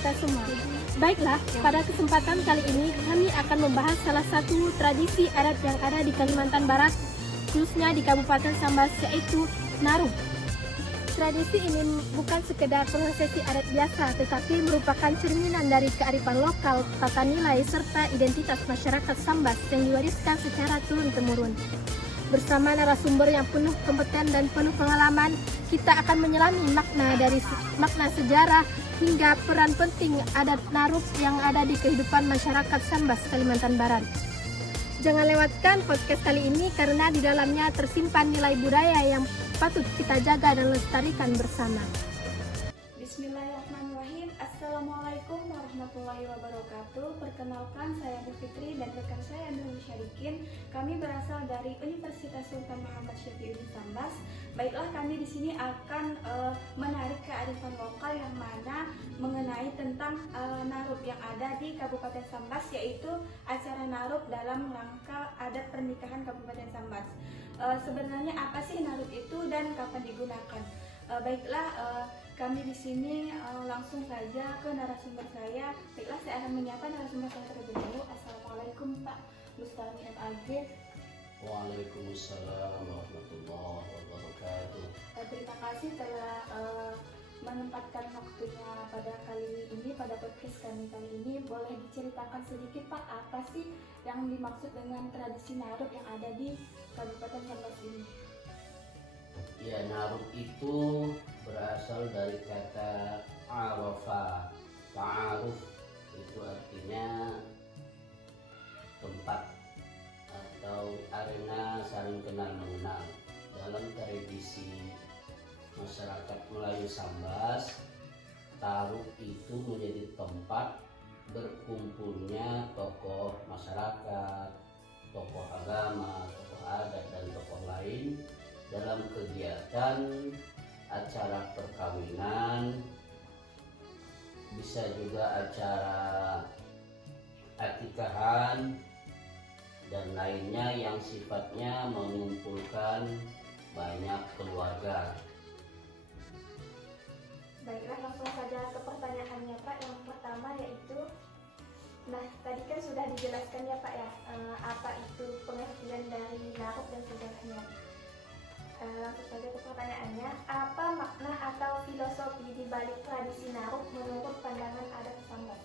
kita semua. Baiklah, pada kesempatan kali ini kami akan membahas salah satu tradisi adat yang ada di Kalimantan Barat, khususnya di Kabupaten Sambas, yaitu Narub. Tradisi ini bukan sekedar prosesi adat biasa, tetapi merupakan cerminan dari kearifan lokal, tata nilai, serta identitas masyarakat Sambas yang diwariskan secara turun-temurun. Bersama narasumber yang penuh kompeten dan penuh pengalaman, kita akan menyelami makna sejarah hingga peran penting adat Narub yang ada di kehidupan masyarakat Sambas, Kalimantan Barat. Jangan lewatkan podcast kali ini karena di dalamnya tersimpan nilai budaya yang patut kita jaga dan lestarikan bersama. Bismillahirrahmanirrahim. Assalamualaikum warahmatullahi wabarakatuh. Perkenalkan, saya Bu Fitri dan rekan saya Nurul Syarikin. Kami berasal dari Universitas Sultan Muhammad Syafiuddin Sambas. Baiklah, kami di sini akan menarik kearifan lokal yang mana mengenai tentang Narub yang ada di Kabupaten Sambas, yaitu acara Narub dalam rangka adat pernikahan Kabupaten Sambas. Sebenarnya apa sih Narub itu dan kapan digunakan? Baiklah, kami di sini langsung saja ke narasumber saya. Baiklah, saya akan menyapa narasumber saya terlebih dahulu. Assalamualaikum Pak Bustami MAG. Waalaikumsalam warahmatullahi wabarakatuh. Terima kasih telah menempatkan waktunya pada kali ini, pada podcast kami kali ini. Boleh diceritakan sedikit Pak, apa sih yang dimaksud dengan tradisi Narub yang ada di Kabupaten Sambas ini? Ya, Narub itu berasal dari kata arafa. Ta'aruf itu artinya tempat atau arena saling kenal mengenal. Dalam tradisi masyarakat Melayu Sambas, Narub itu menjadi tempat berkumpulnya tokoh masyarakat, tokoh agama, tokoh adat, dan tokoh lain dalam kegiatan acara perkawinan, bisa juga acara akikahan dan lainnya yang sifatnya mengumpulkan banyak keluarga. Baiklah, langsung saja ke pertanyaannya Pak. Yang pertama yaitu, nah tadi kan sudah dijelaskan ya Pak ya, apa itu pengertian dari Narub dan sejarahnya. Langsung saja ke pertanyaannya, apa makna atau filosofi di balik tradisi Narub menurut pandangan adat Sambas?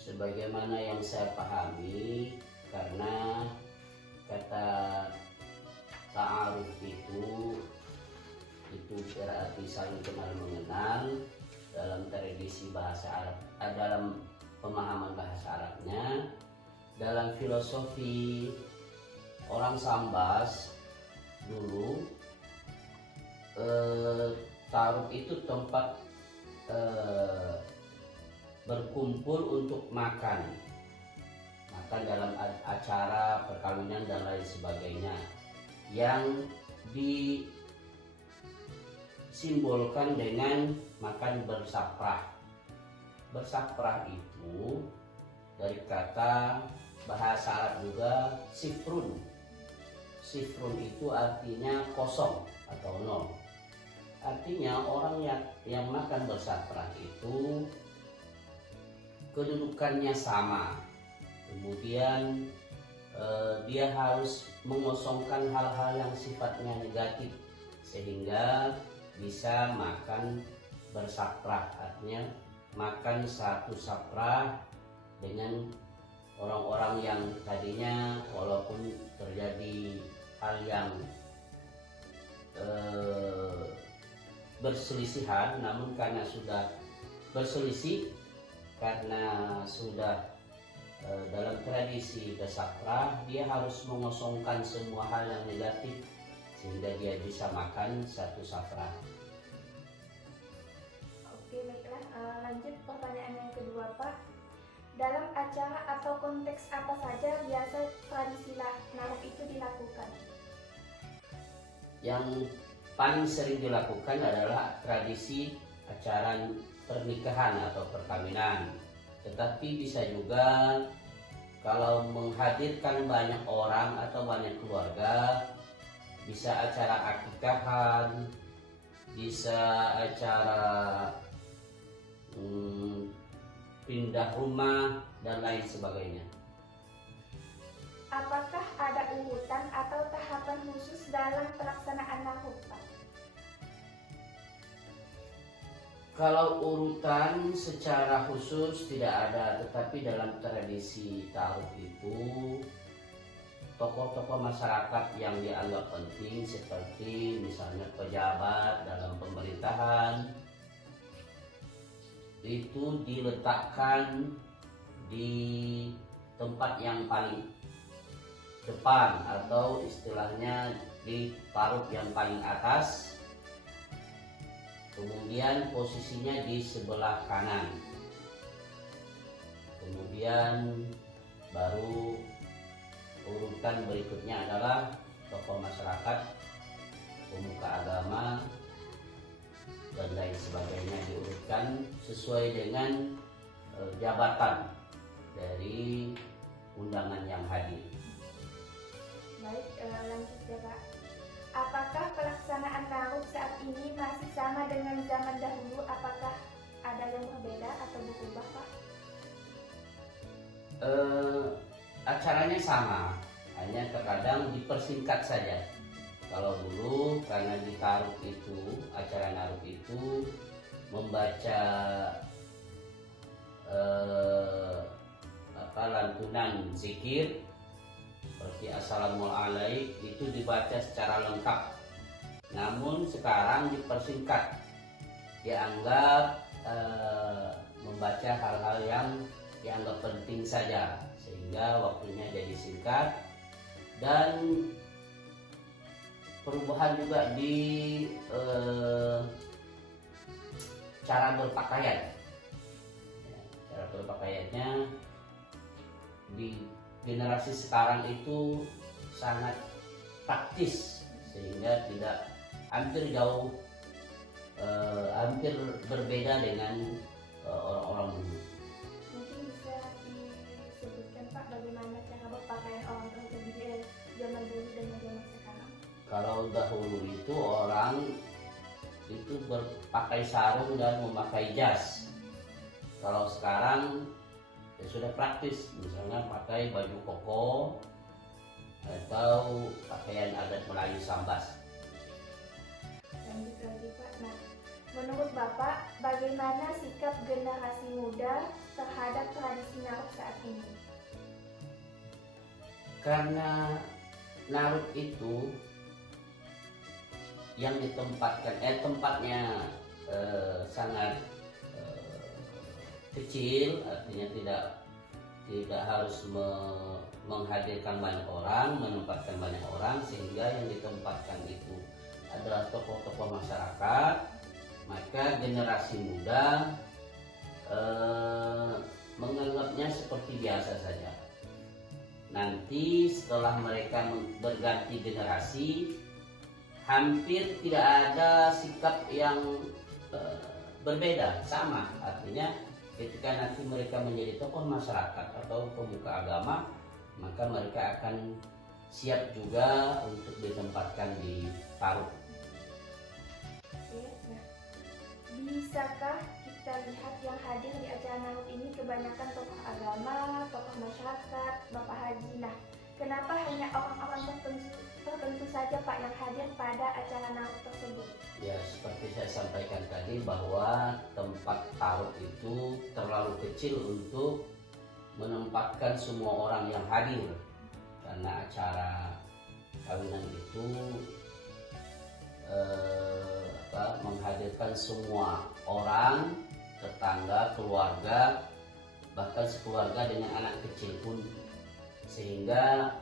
Sebagaimana yang saya pahami, karena kata ta'aruf itu berarti saling kenal mengenal dalam tradisi bahasa Arab, dalam pemahaman bahasa Arabnya. Dalam filosofi orang Sambas dulu, Narub itu tempat berkumpul untuk makan dalam acara perkawinan dan lain sebagainya, yang disimbolkan dengan makan bersaprah. Bersaprah itu dari kata bahasa Arab juga sifrun. Sifrun itu artinya kosong atau nol. Artinya orang yang makan bersaprah itu kedudukannya sama. Kemudian dia harus mengosongkan hal-hal yang sifatnya negatif sehingga bisa makan bersaprah. Artinya makan satu saprah dengan orang-orang yang tadinya walaupun terjadi hal yang berselisihan, namun karena sudah berselisih, karena sudah dalam tradisi bersaprah, dia harus mengosongkan semua hal yang negatif sehingga dia bisa makan satu saprah. Oke, baiklah, lanjut pertanyaan yang kedua Pak. Dalam acara atau konteks apa saja biasa tradisi Narub itu dilakukan? Yang paling sering dilakukan adalah tradisi acara pernikahan atau perkawinan. Tetapi bisa juga kalau menghadirkan banyak orang atau banyak keluarga, bisa acara akikahan, bisa acara pindah rumah, dan lain sebagainya. Apakah ada urutan atau tahapan khusus dalam pelaksanaan narub, Pak? Kalau urutan secara khusus tidak ada, tetapi dalam tradisi taruh itu tokoh-tokoh masyarakat yang dianggap penting seperti misalnya pejabat dalam pemerintahan itu diletakkan di tempat yang paling depan atau istilahnya di paruh yang paling atas. Kemudian posisinya di sebelah kanan. Kemudian baru urutan berikutnya adalah tokoh masyarakat, pemuka agama, dan lain sebagainya diurutkan sesuai dengan jabatan dari undangan yang hadir. Baik, lanjut ya Pak. Apakah pelaksanaan narub saat ini masih sama dengan zaman dahulu? Apakah ada yang berbeda atau berubah, Pak? Acaranya sama, hanya terkadang dipersingkat saja. Kalau dulu karena di taruh itu, acara naruh itu membaca lantunan zikir seperti Assalamualaikum itu dibaca secara lengkap. Namun sekarang dipersingkat, dianggap membaca hal-hal yang dianggap penting saja, sehingga waktunya jadi singkat. Dan perubahan juga di cara berpakaian. Cara berpakaiannya di generasi sekarang itu sangat praktis, sehingga tidak hampir berbeda dengan orang-orang dulu. Mungkin bisa disebutkan Pak bagaimana cara berpakaian orang dahulu di zaman dulu dan zaman sekarang? Kalau dahulu itu orang itu berpakai sarung dan memakai jas. Kalau sekarang ya sudah praktis, misalnya pakai baju koko atau pakaian adat Melayu Sambas. Lanjut lagi Pak. Nah, menurut Bapak bagaimana sikap generasi muda terhadap tradisi narub saat ini? Karena narub itu yang ditempatkan, tempatnya sangat kecil, artinya tidak harus menghadirkan banyak orang, menempatkan banyak orang, sehingga yang ditempatkan itu adalah tokoh-tokoh masyarakat. Maka generasi muda menganggapnya seperti biasa saja. Nanti setelah mereka berganti generasi, hampir tidak ada sikap yang berbeda, sama. Artinya ketika nanti mereka menjadi tokoh masyarakat atau pemuka agama, maka mereka akan siap juga untuk ditempatkan di paruh. Oke, nah, bisakah kita lihat yang hadir di acara narub ini kebanyakan tokoh agama, tokoh masyarakat, Bapak Haji? Nah, kenapa hanya orang-orang tertentu saja Pak yang hadir pada acara narub tersebut? Ya, seperti saya sampaikan tadi bahwa tempat taruh itu terlalu kecil untuk menempatkan semua orang yang hadir, karena acara kawinan itu menghadirkan semua orang, tetangga, keluarga, bahkan sekeluarga dengan anak kecil pun, sehingga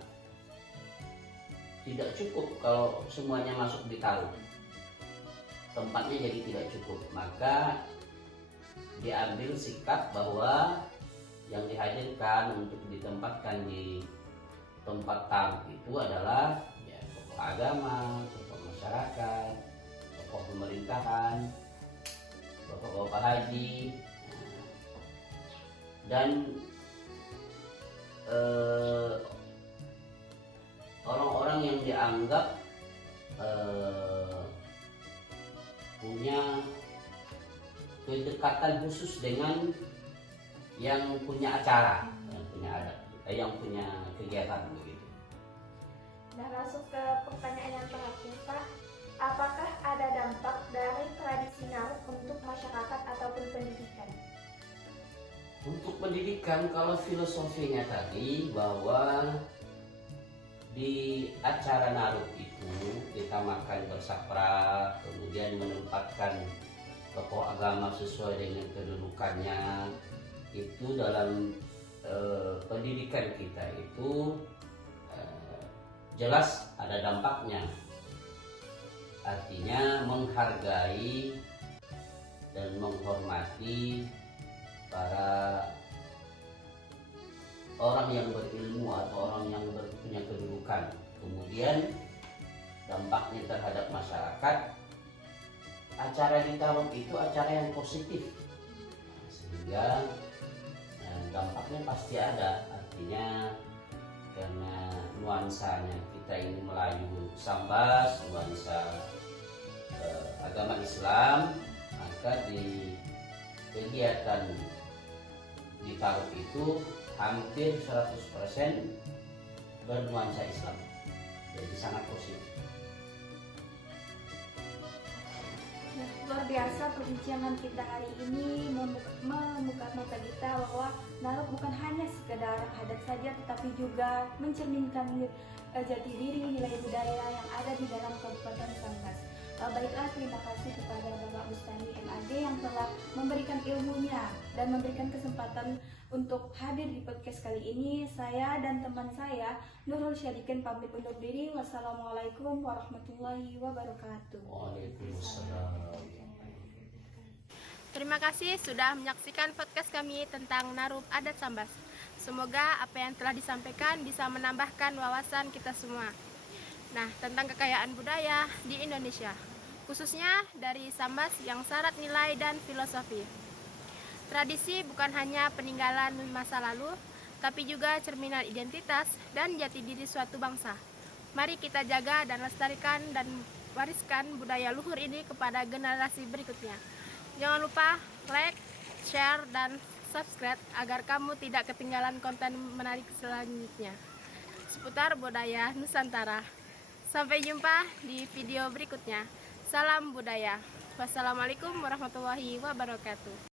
tidak cukup kalau semuanya masuk di taruh. Tempatnya jadi tidak cukup, maka diambil sikap bahwa yang dihadirkan untuk ditempatkan di tempat taruh itu adalah ya, tokoh agama, tokoh masyarakat, tokoh pemerintahan, bapak-bapak haji, dan orang-orang yang dianggap punya kedekatan khusus dengan yang punya acara, yang punya adat, yang punya kegiatan begitu. Nah, masuk ke pertanyaan yang terakhir, Pak. Apakah ada dampak dari tradisi naruk untuk masyarakat ataupun pendidikan? Untuk pendidikan, kalau filosofinya tadi bahwa di acara naruk itu kita makan bersapra, kemudian menempatkan tokoh agama sesuai dengan kedudukannya, itu dalam pendidikan kita itu jelas ada dampaknya. Artinya menghargai dan menghormati para orang yang berilmu atau orang yang punya kedudukan. Kemudian dampaknya terhadap masyarakat, acara di Tarub itu acara yang positif, sehingga dampaknya pasti ada. Artinya karena nuansanya kita ini Melayu Sambas, nuansa agama Islam, maka di kegiatan di Tarub itu hampir 100% bernuansa Islam, jadi sangat positif. Nah, luar biasa perbincangan kita hari ini membuka mata kita bahwa narok bukan hanya sekedar adat saja, tetapi juga mencerminkan jati diri, nilai budaya yang ada di dalam Kabupaten Sambas. Baiklah, terima kasih kepada Bapak Bustami MAD yang telah memberikan ilmunya dan memberikan kesempatan untuk hadir di podcast kali ini. Saya dan teman saya, Nurul Syadikin, pamit undur diri. Wassalamualaikum warahmatullahi wabarakatuh. Waalaikumsalam. Terima kasih sudah menyaksikan podcast kami tentang Narub Adat Sambas. Semoga apa yang telah disampaikan bisa menambahkan wawasan kita semua. Nah, tentang kekayaan budaya di Indonesia, khususnya dari Sambas yang syarat nilai dan filosofi. Tradisi bukan hanya peninggalan masa lalu, tapi juga cerminan identitas dan jati diri suatu bangsa. Mari kita jaga dan lestarikan dan wariskan budaya luhur ini kepada generasi berikutnya. Jangan lupa like, share, dan subscribe agar kamu tidak ketinggalan konten menarik selanjutnya seputar budaya Nusantara. Sampai jumpa di video berikutnya. Salam budaya. Wassalamualaikum warahmatullahi wabarakatuh.